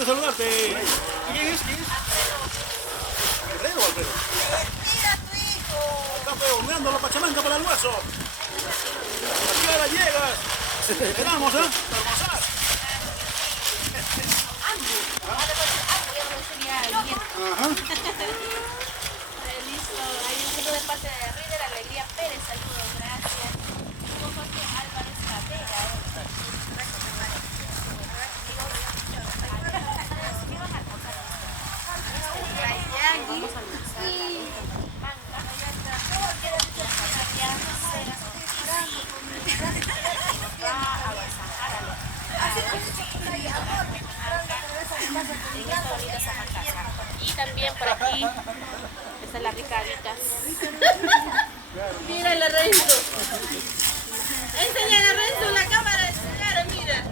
Saludarte. ¿Quién es? ¿Guerrero o Alfredo? Mira tu hijo. Está peonando la pachamanca para el almuerzo. ¿A qué hora llegas? Esperamos, ¿eh? Para almorzar. Ajá. Listo. Hay un saludo de parte de Rider, Alegría Pérez. Saludos, gracias. Jorge Álvarez Cadera. Y también por aquí están las ricaditas. Mira la Renzo. Enseña a Renzo la cámara. Claro, mira.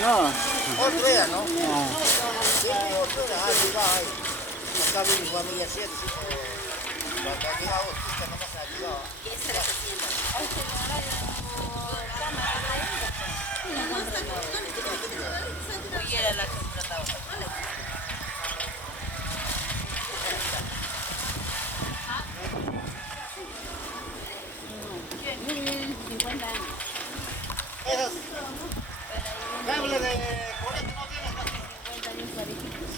No. Otro era, ¿no? No. Sí, otro era, ahí. Acá viene mi familia 7, sí. Acá ha llegado, no más ha llegado. ¿Qué estarás haciendo? Hoy era la que trataba. Esos cables de corriente no tienen casi 50 años clarificados.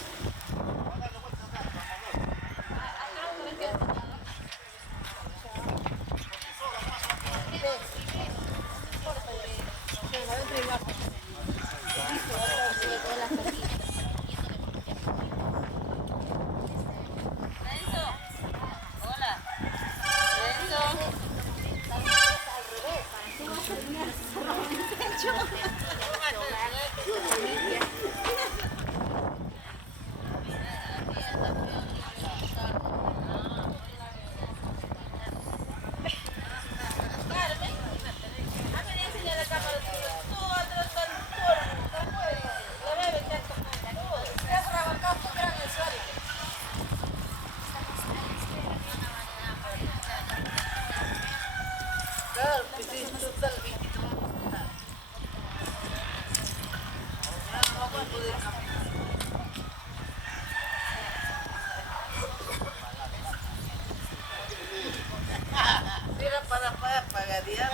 Mira para pagaría.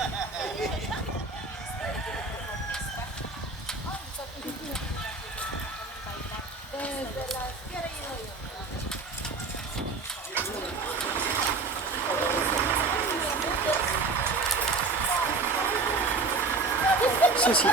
Sí, sí.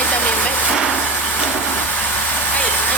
Ahí también, ¿ves? Ahí.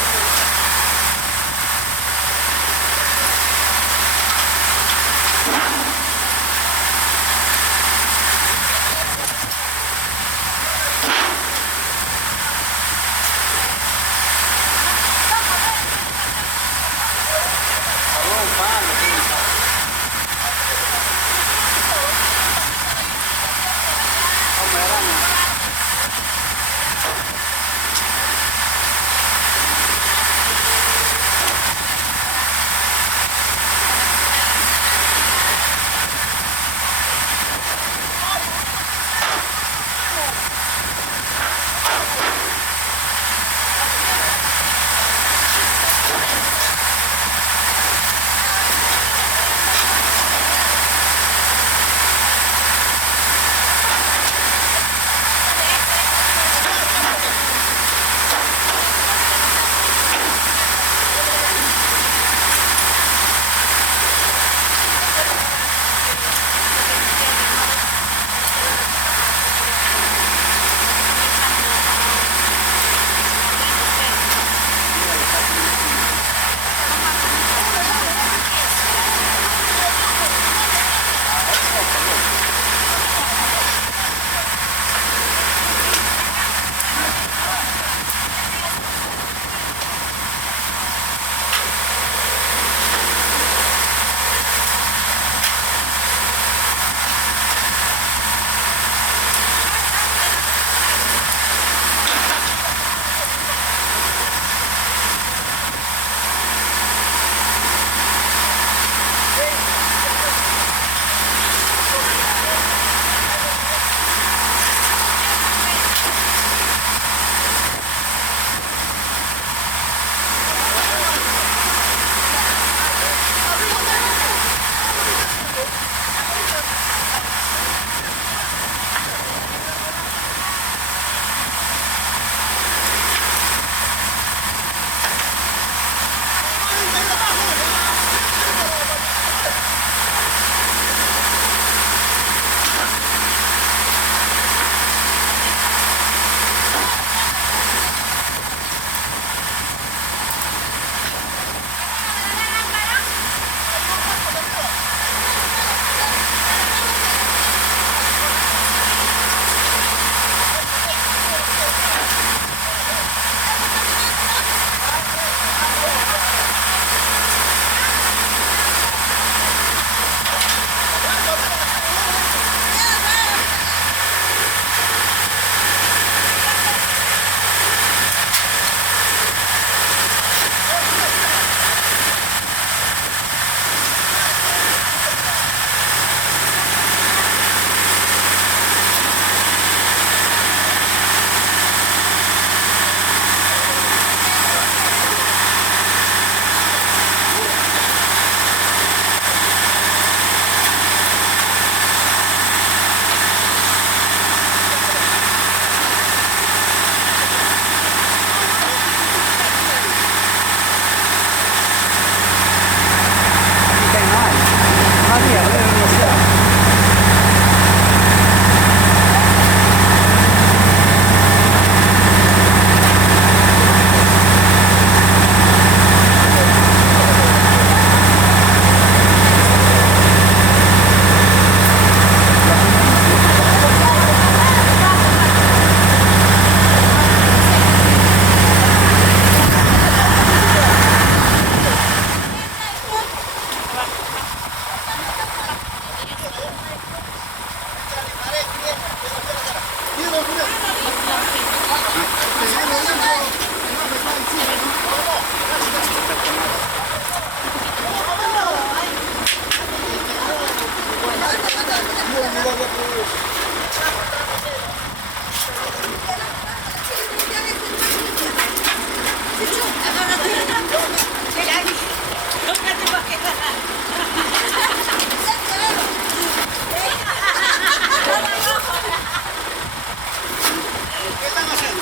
¿Qué están haciendo?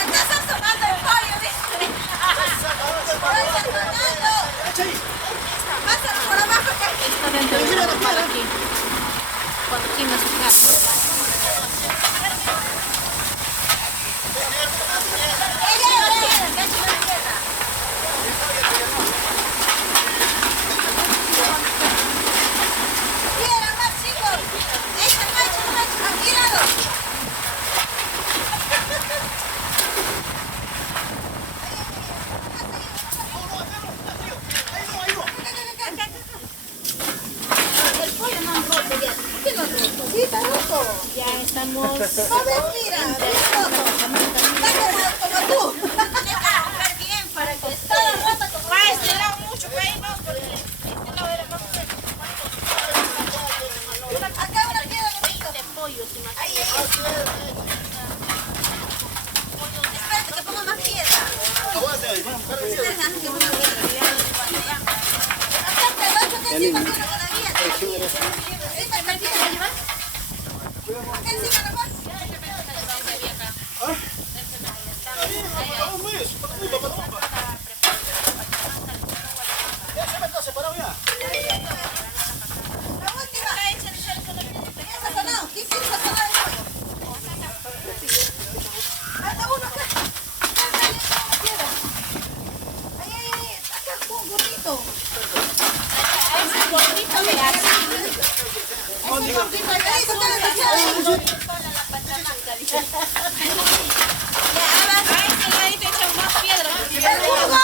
Estás sazonando el pollo, dice. Echa ahí. Pásalo por abajo que aquí. Está dentro de la normal aquí. Cuando quema su casa. Quiero más, chicos. Echa más, aquí lado. El pollo no han roto ya. ¿Por qué no han roto? Sí, está roto. Ya estamos. No respira, está roto. Está como tú. Tienes que romper bien para que todo roto como tú. Este lado mucho, para ahí no, porque este lado era más fuerte. Acá una piedra de 20 pollos. Ahí, espérate que ponga más piedra. Aguante ahí, vamos, carga de piedra. Deja que ponga piedra. Acá está el otro que encima tiene con la guía. Encima está el piedra, ¿llevas? Acá encima nomás. Vamos, pues, para tumba. Ya se me está separado ya. La última. Ya sazonado. ¿Quién quiere sazonar el pollo? Falta uno acá. Dale, la piedra. Ahí, acá un gordito. Ese gordito de así. Ese gordito de ahí, está la piedra. A ese ladito echan más piedra. ¡El burgo!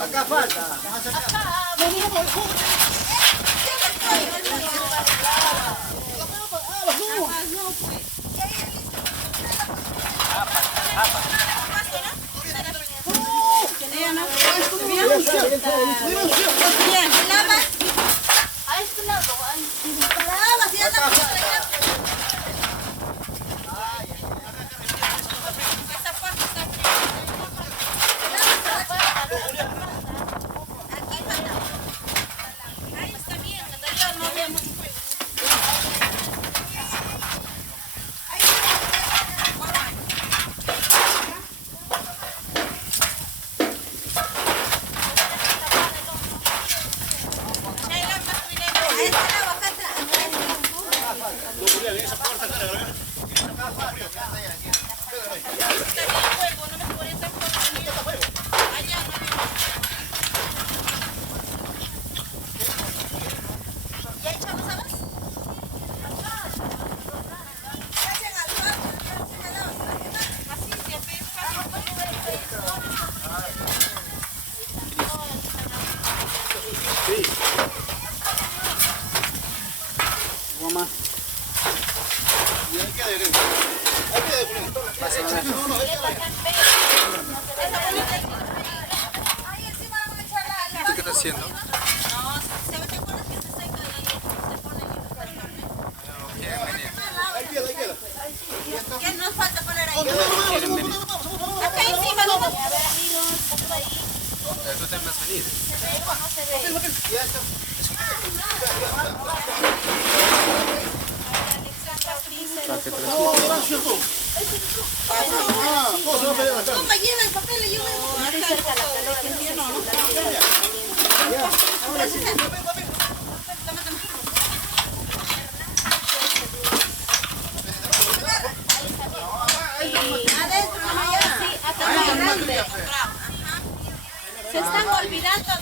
Acá falta. Bien, lavas. A este lado. Lavas y ya está. Esta parte está fría. Aquí falta. Ahí está bien, anterior no había mucho fuego. Mamá. Y ahí queda directo. Ahí queda directo. No, no, ahí queda. ¿Tú qué estás haciendo? Ahí queda, ahí queda. ¿Qué nos falta poner ahí? Quieren venir. Acá encima, ¿no? Tú te vas a venir. ¿Cómo se va a pelear la carne? Toma, lleva el papel, lleva el adentro, no allá. Se están olvidando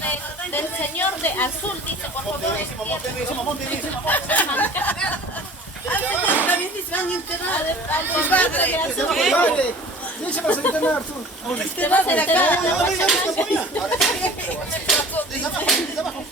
del señor de azul, dice, por favor. También se van a enterrar. Dale, dice para sentar a Artur. Te vas a ir acá. De abajo,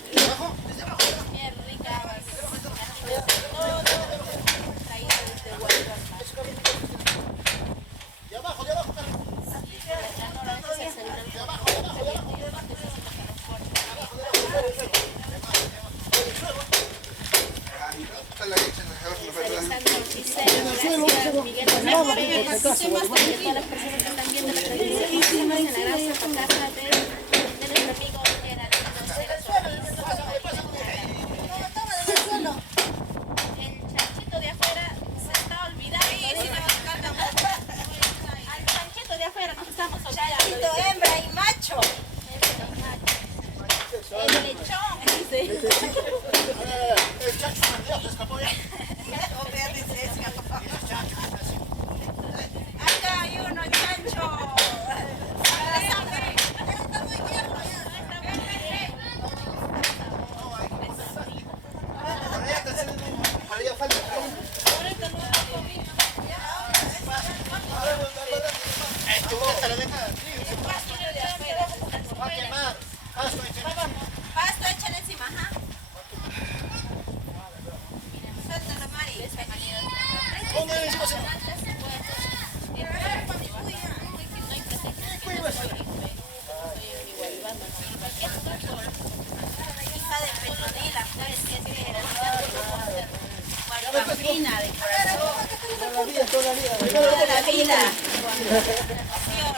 más Todas las personas que están viendo la transmisión, síganos en la grasa para casa de nuestro amigo Geraldino Cero. El chanchito de afuera se está olvidando. Al chanchito de afuera nos estamos olvidando. hembra y macho. El lechón, dice. El chacho se escapó ya. Acá hay uno, chancho. Para allá falta. Esta la deja. Va a quemar. Pasto, échale encima, ajá. Suéltalo, Mari. Póngale encima, señor. Hija de Petronila, pues, que es guarapina de corazón. Toda la vida. ¿Sí o no?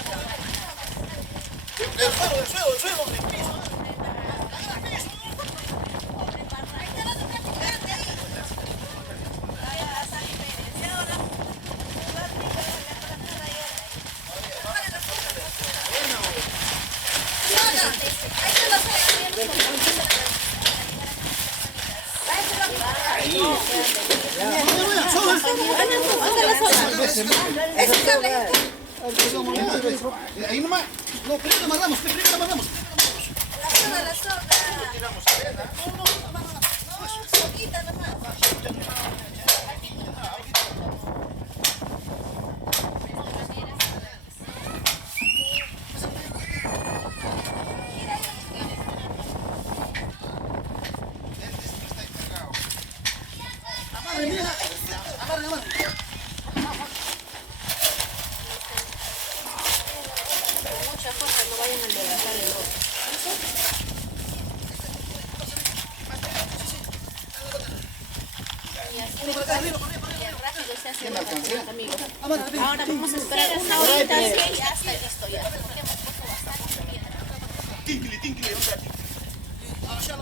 Del suelo, del piso. Ahí nomás. No, primero amarramos. La soga. Soguita nomás. Amarre. Mucha fuerza, no vayan a levantar el ojo. Y rápido se hace los amigos. Ahora vamos a esperar una horita y ya está listo ya. Tinkle, un ratito. Allá.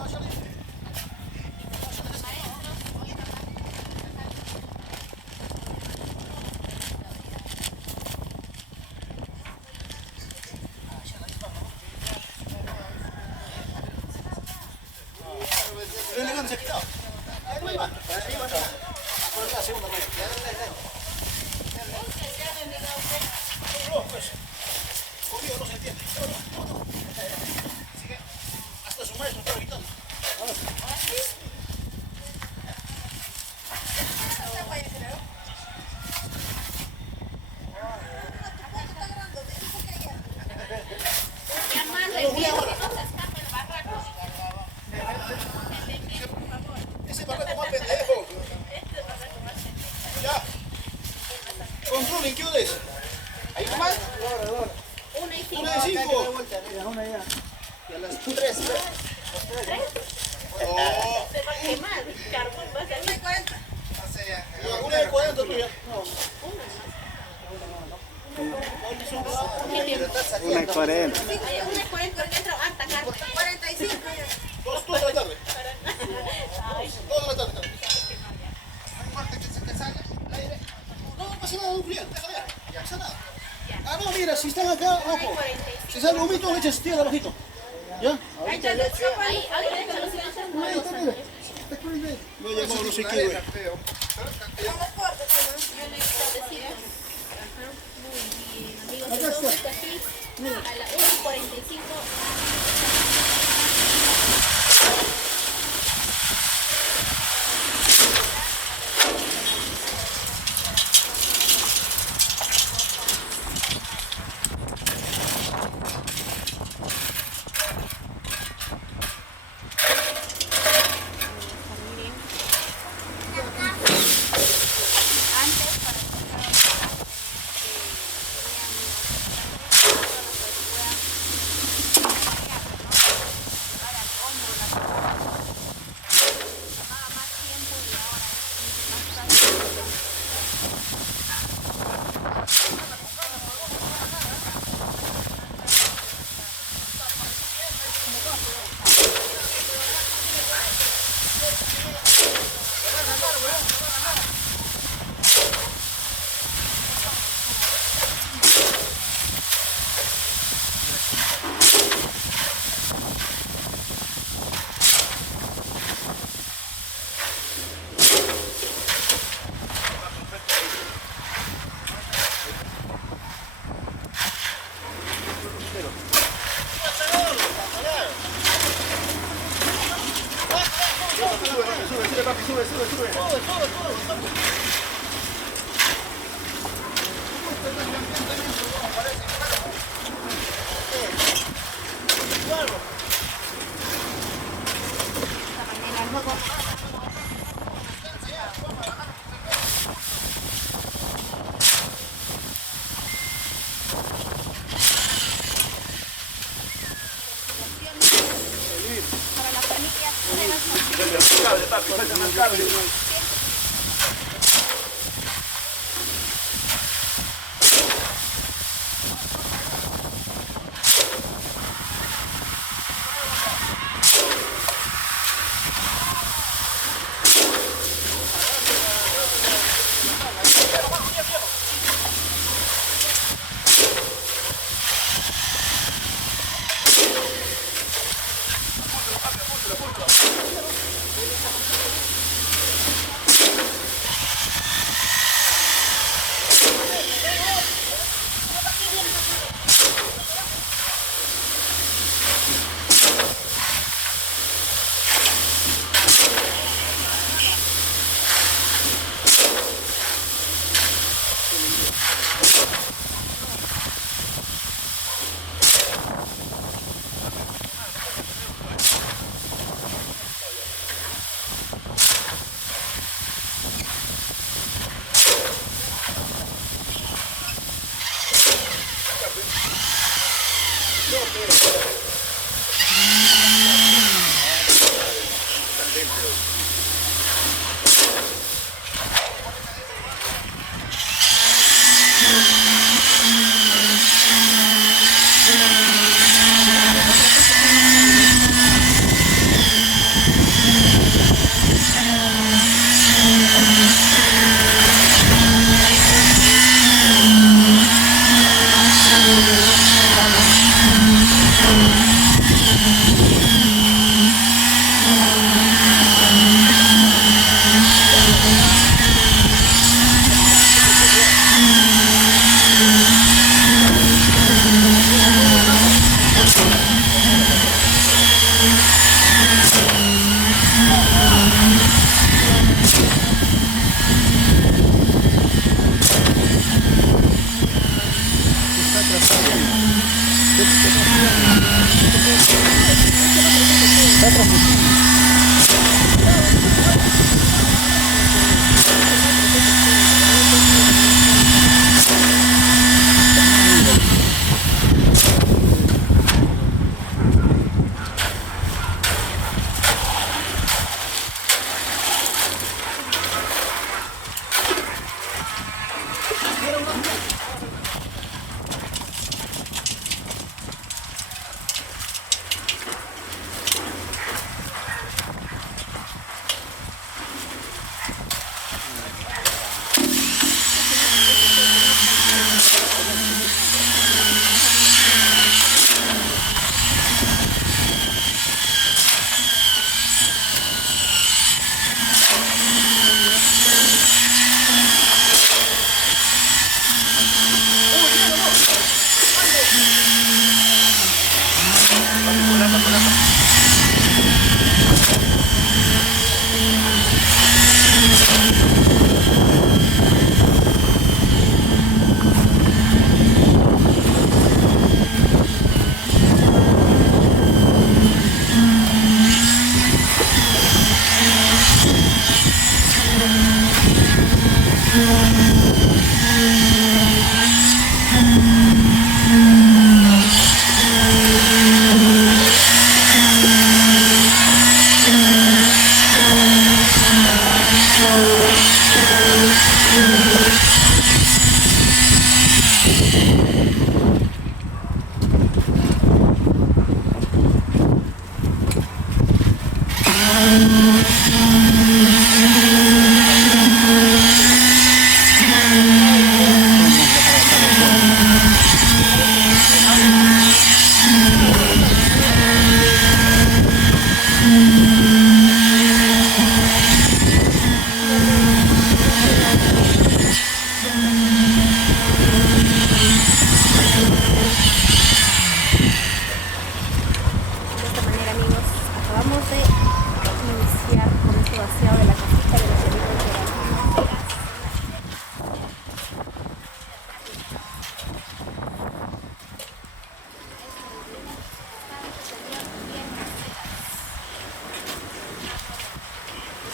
Se ha quitado. Ahí va. Por acá, segunda rueda. No, pues. Conmigo no se entiende. Así que hasta su maestro está gritando. Ese barranco más pendejo. Ya. Controlen, ¿qué hora es? Ahí nomás. 1:05. Y a las 3. Oh. Se va a quemar, carbón va a salir. 1:40 tuya. Pero está saliendo. 1:40. 1:40 porque entra hasta carne. 45. 2 de la tarde. 2 de la tarde. No importa que se salga el aire. No pasa nada, Julián, déjale. No pasa nada. Ah, no, mira, si están acá, ojo. Si sale humito, le echas tierra abajito. ¿Ya? Ahí, ahí échalo, si no se mueve. No llegó, no sé qué, güey. Amigos, entonces aquí a la 1:45. Para la familia.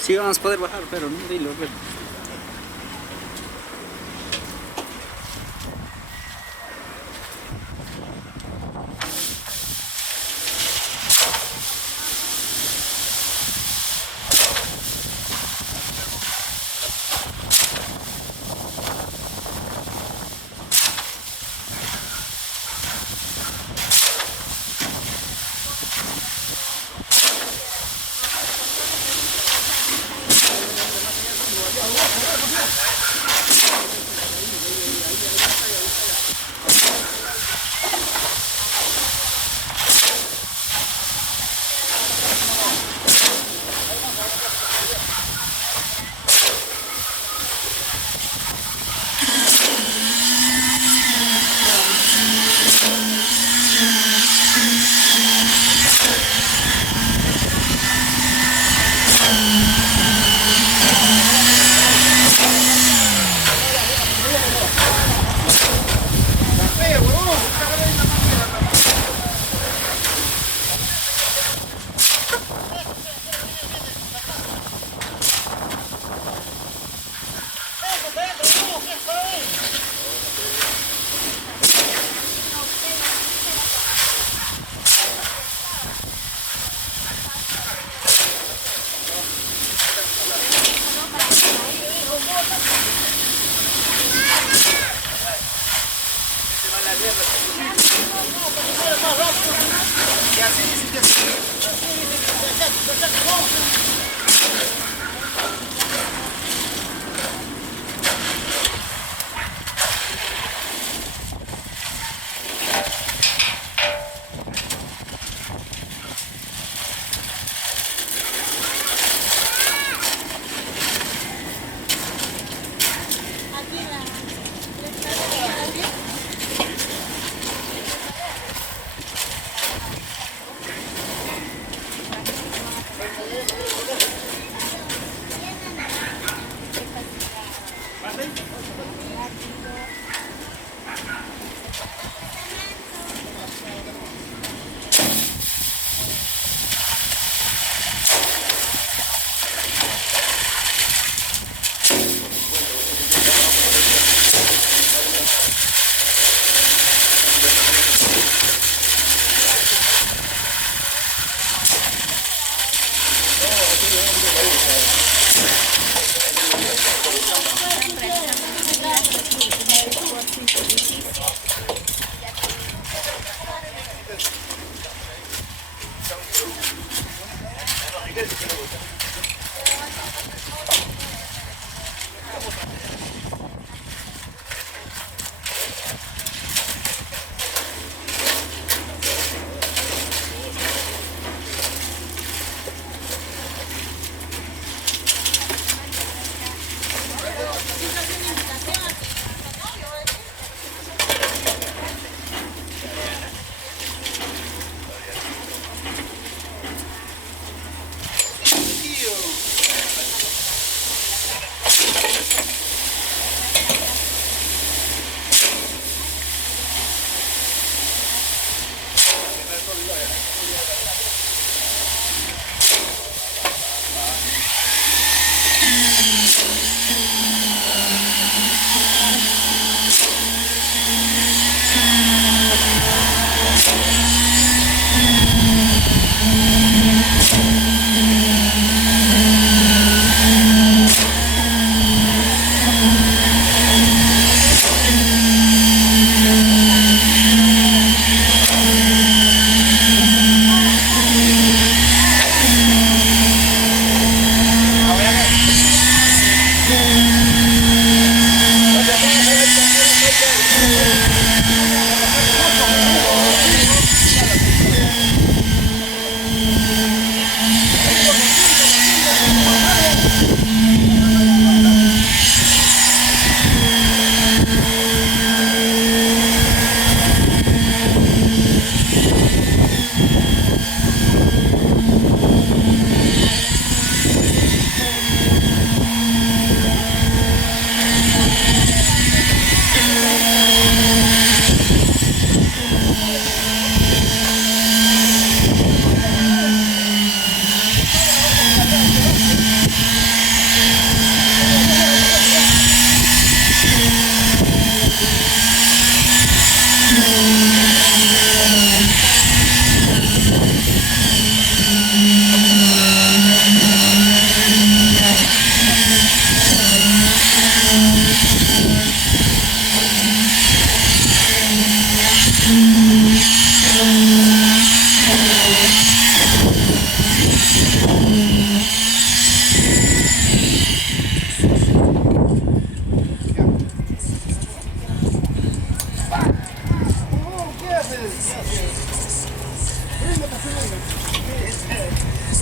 Sí vamos a poder bajar, pero no, dilo, pero.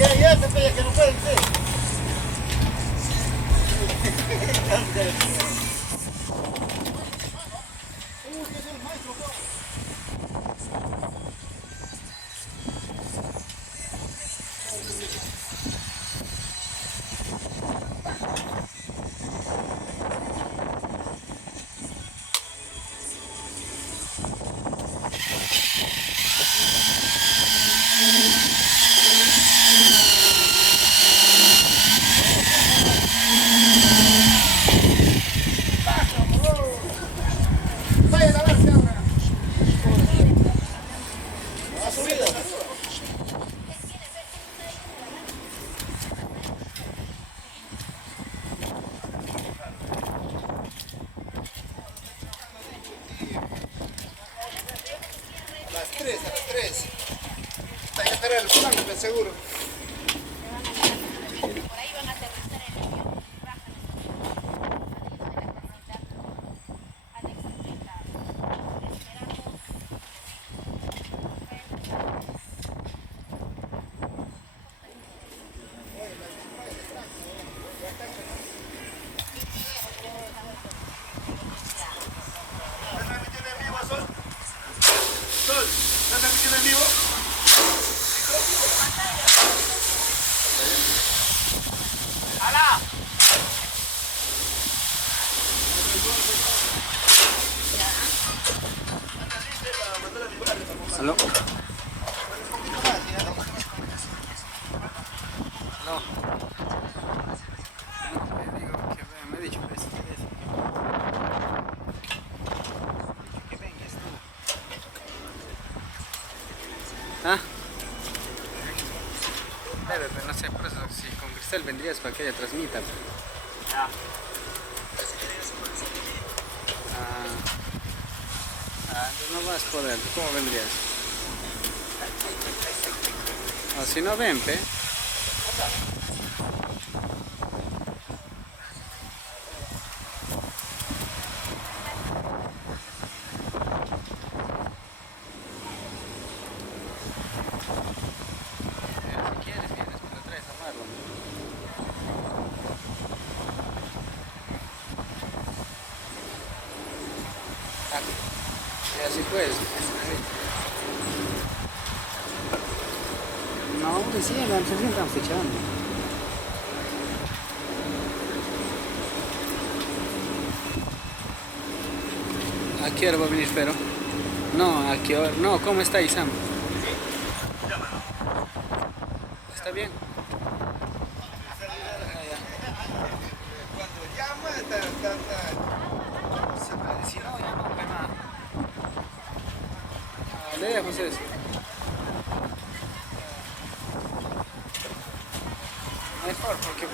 Ya se pilla que no pueden ser. A las 3. Está ya estará el plan, estoy seguro. Por ahí van a aterrizar el avión y bajan de la casita Alex Ureta. Esperamos. ¿Estás transmitiendo en vivo? ¡Hala! ¿Aló? No. Me he dicho que vengas tú. ¿Ah? Pero no sé, por eso si con Cristel vendrías para que ella transmita. Entonces no vas a poder, ¿cómo vendrías? O si no ven, pe. Si quieres, vienes, me lo traes a Marlon. Y así pues. No, recién estamos echando. ¿A qué hora va a venir, pero? No, ¿a qué hora? No, ¿cómo está Isam? ¿Está bien? Cuando llama, Si no, ya no, pe nada. Lejos eso. Mejor, porque...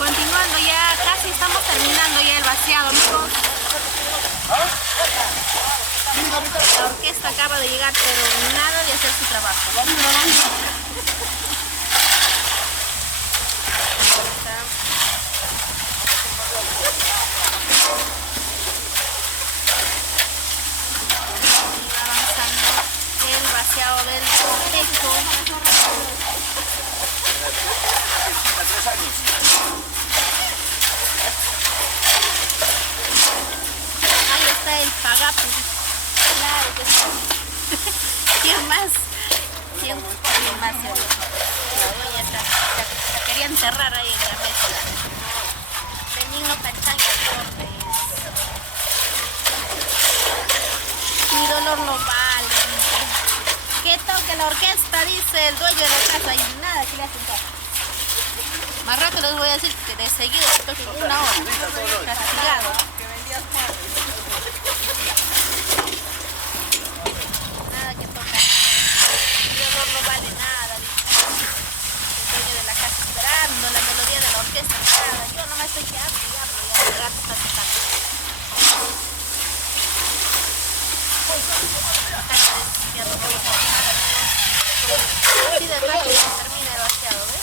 Continuando ya, casi estamos terminando ya el vaciado, amigos. La orquesta acaba de llegar, pero nada de hacer su trabajo. Avanzando el vaciado del techo. Ahí está el pagapo. Claro que sí. ¿Quién más? ¿Quién más? La doña quería enterrar ahí en la mezcla. Benigno Pachanga Cortés. Mi dolor no vale. Que toque la orquesta, dice el dueño de la casa, y nada que le hacen caso. Más rato les voy a decir que de seguido se toque 1 hora. Castigado. Nada que tocar. Mi dolor no vale nada, dice el dueño de la casa, esperando la melodía de la orquesta. Nada. Yo nomás estoy que hablo y hablo, ya el rato está tocando. Así de rápido se termina el vaciado, ¿ves?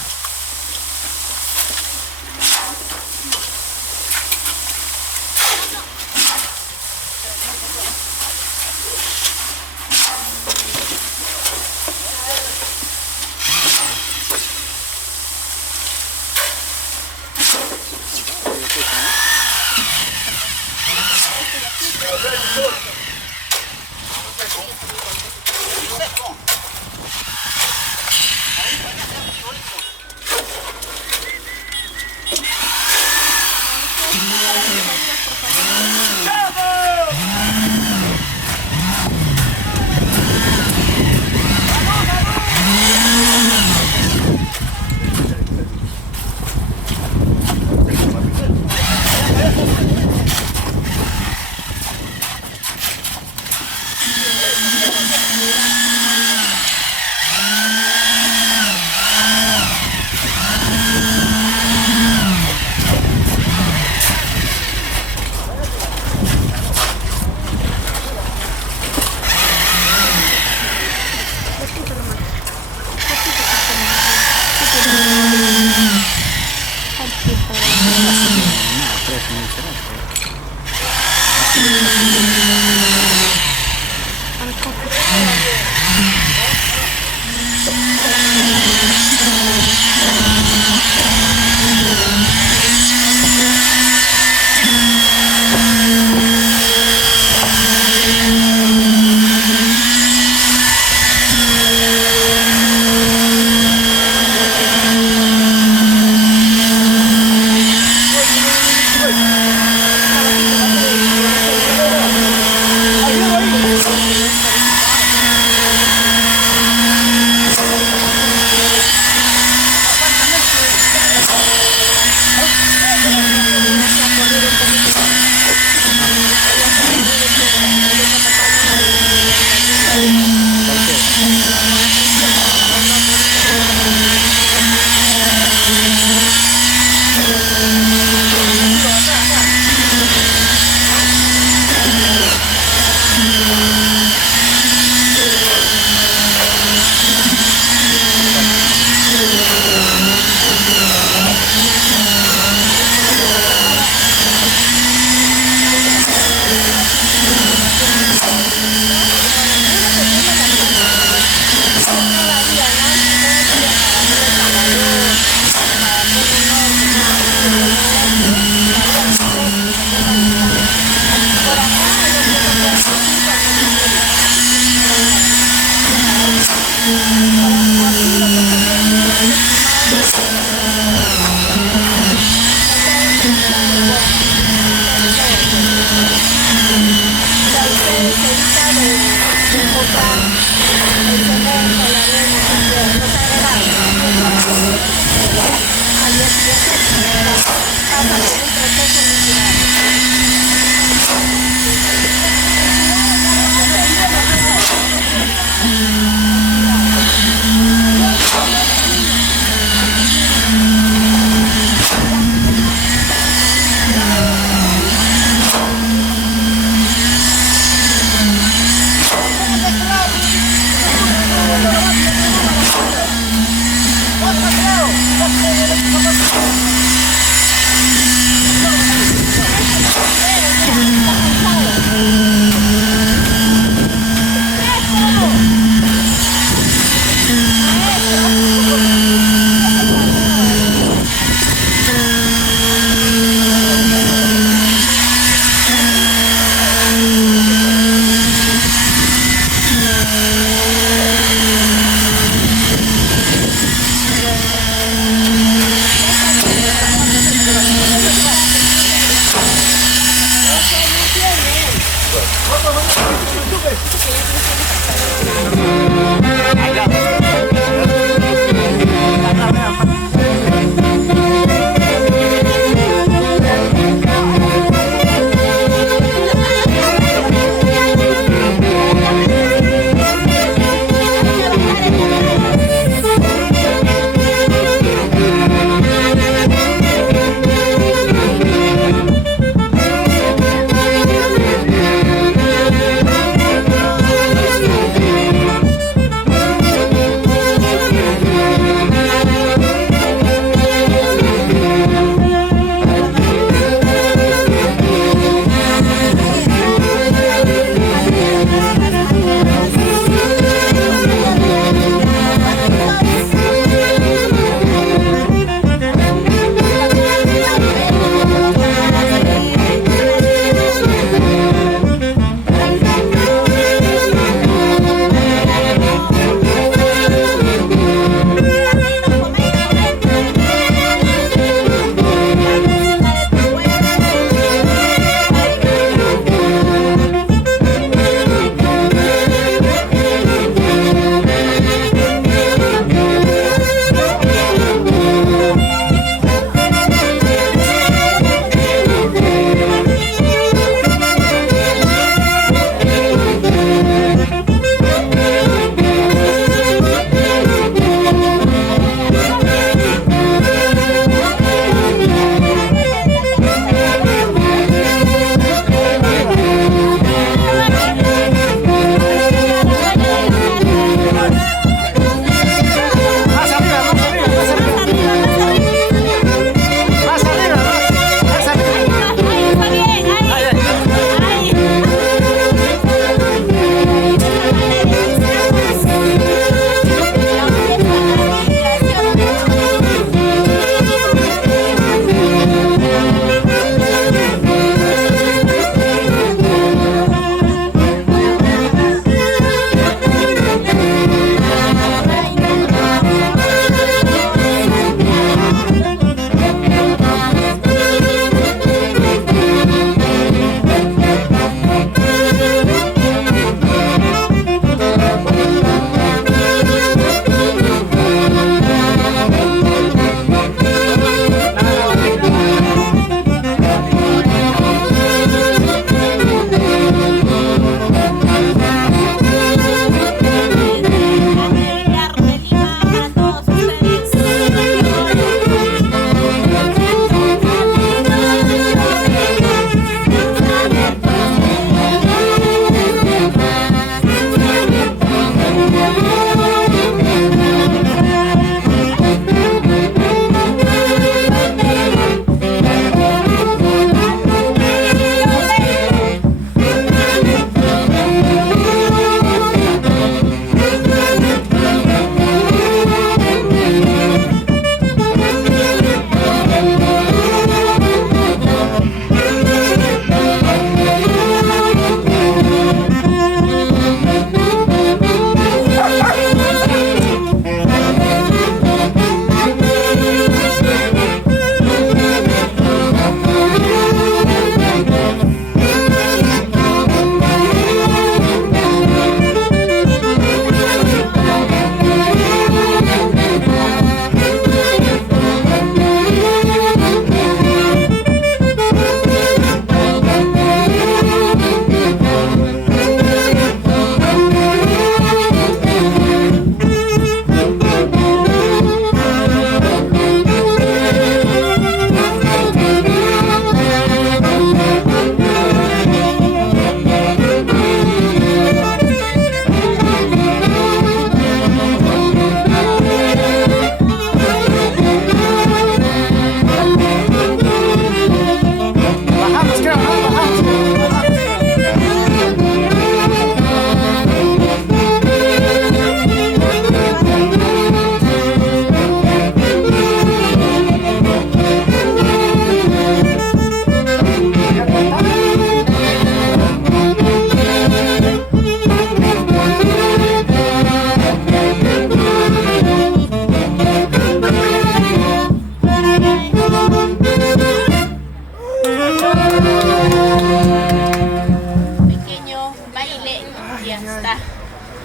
Pequeño baile, ya está.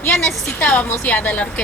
Ya necesitábamos ya de la orquesta.